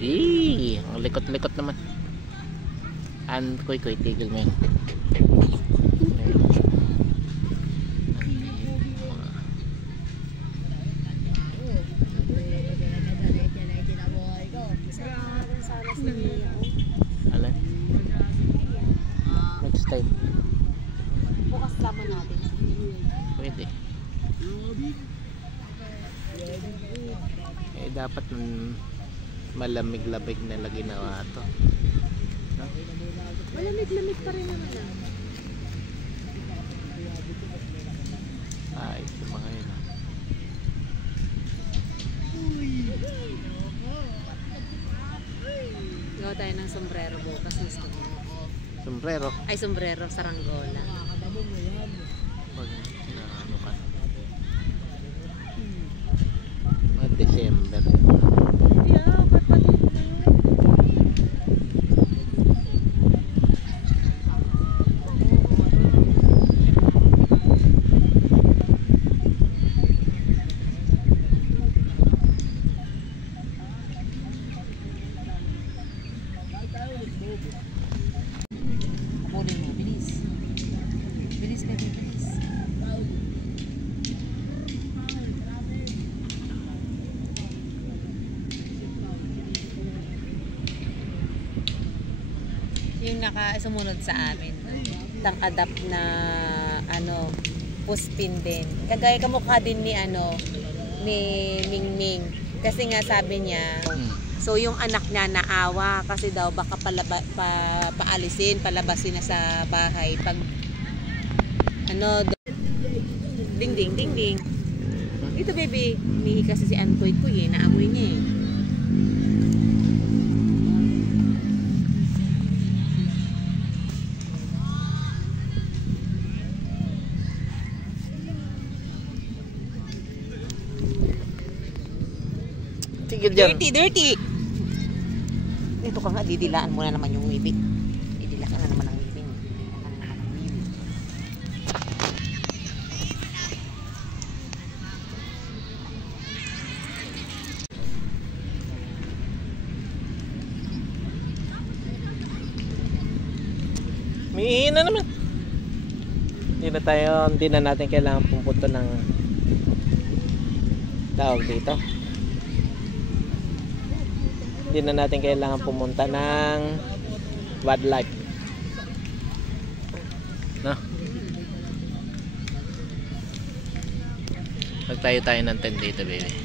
Ang likot-likot naman. Koy, tigil mo yun. Alin? Next time. Bukas sama natin. Pwede. Dapat malamig-lamig na lagi na ito. No? Malamig-lamig pa rin naman Ito mga yun. Gawa tayo ng sombrero bukas. Sombrero? Ay, sombrero, saranggola. Pag ano ka. Mga December. Kunin mo, bilis. Bilis, baby, bilis. Yung sumunod sa amin, tang-adapt na puspin din. Kagaya kamukha din ni ni Mingming. Kasi nga sabi niya, so yung anak niya naawa kasi daw baka palabasin na sa bahay pag ding ding ding ding. Ito baby, umihi kasi si Ankoy ko naamoy niya eh. Tigil dyan. Dirty! Ito ka nga, didilaan mo na naman yung ngibig. Didila ka na naman ang ngibig. May na naman. Hindi na natin kailangan pumunta ng tawag dito. Hindi na natin kailangan pumunta ng wildlife. No? Magtayo tayo ng tent dito, baby.